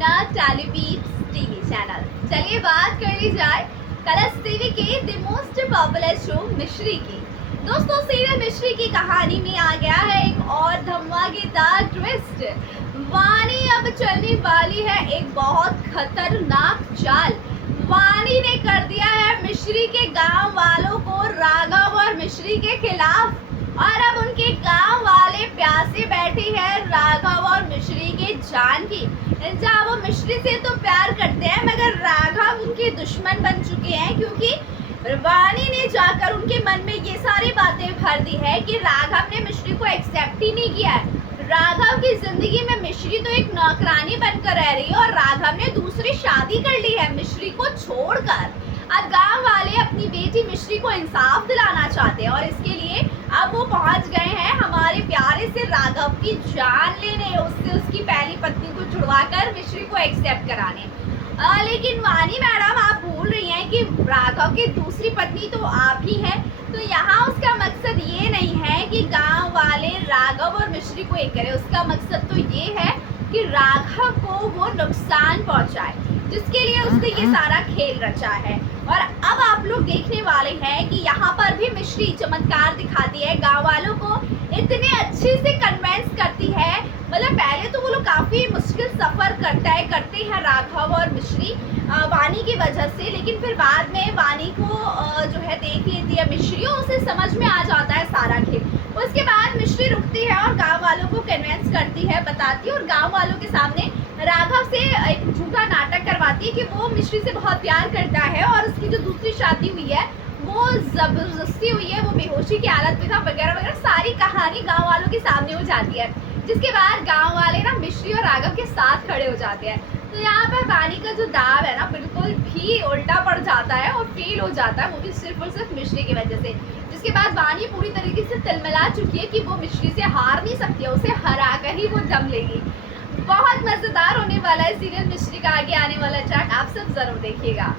अपना टेलीबीट्स TV channel. चलिए बात कर ली जाए कलर्स टीवी के द मोस्ट पॉपुलर शो मिश्री की। दोस्तों, सीरियल मिश्री की कहानी में आ गया है एक और धमाकेदार ट्विस्ट। वानी अब चलने वाली है एक बहुत खतरनाक चाल। वानी ने कर दिया है मिश्री के गांव वालों को राघव और मिश्री के खिलाफ, और अब उनके गांव वाले प्यासे बैठे हैं राघव और मिश्री के जान की। जहाँ वो मिश्री से तो प्यार करते हैं मगर राघव उनके दुश्मन बन चुके हैं, क्योंकि वानी ने जाकर उनके मन में ये सारी बातें भर दी है कि राघव ने मिश्री को एक्सेप्ट ही नहीं किया है। राघव की जिंदगी में मिश्री तो एक नौकरानी बनकर रह रही है और राघव ने दूसरी शादी कर ली है मिश्री को छोड़कर। अब गांव वाले अपनी बेटी मिश्री को इंसाफ दिलाना चाहते हैं और इसके लिए अब वो पहुंच गए हैं हमारे प्यारे से राघव की जान लेने, उससे उसकी पहली पत्नी को छुड़वाकर मिश्री को एक्सेप्ट कराने। लेकिन वानी मैडम, आप भूल रही हैं कि राघव की दूसरी पत्नी तो आप ही हैं। तो यहाँ उसका मकसद ये नहीं है कि गांव वाले राघव और मिश्री को एक करें, उसका मकसद तो ये है कि राघव को वो नुकसान पहुंचाए, जिसके लिए उसने ये सारा खेल रचा है। और अब आप लोग देखने वाले हैं कि यहाँ पर भी मिश्री चमत्कार दिखाती है, गांव वालों को इतने अच्छे से कन्वेंस करती है। मतलब पहले तो वो लोग काफ़ी मुश्किल सफ़र करते हैं राघव और मिश्री वानी की वजह से, लेकिन फिर बाद में वानी को जो है देख लेती है मिश्री और उसे समझ में आ जाता है सारा खेल। उसके बाद मिश्री रुकती है और गांव वालों को कन्वेंस करती है, बताती है और गांव वालों के सामने राघव से एक झूठा नाटक करवाती है कि वो मिश्री से बहुत प्यार करता है और उसकी जो दूसरी शादी हुई है वो जबरदस्ती हुई है, वो बेहोशी की हालत में था वगैरह वगैरह। सारी कहानी गांव वालों के सामने हो जाती है, जिसके बाद गांव वाले ना मिश्री और राघव के साथ खड़े हो जाते हैं। तो यहाँ पर वानी का जो दाव है ना बिल्कुल भी उल्टा पड़ जाता है और फेल हो जाता है, वो भी सिर्फ और सिर्फ मिश्री की वजह से। जिसके बाद वानी पूरी तरीके से तिलमिला चुकी है कि वो मिश्री से हार नहीं सकती है, उसे हरा कर ही वो दम लेगी। बहुत मज़ेदार होने वाला है सीरियल मिश्री का आगे आने वाला ट्रैक, आप सब जरूर देखिएगा।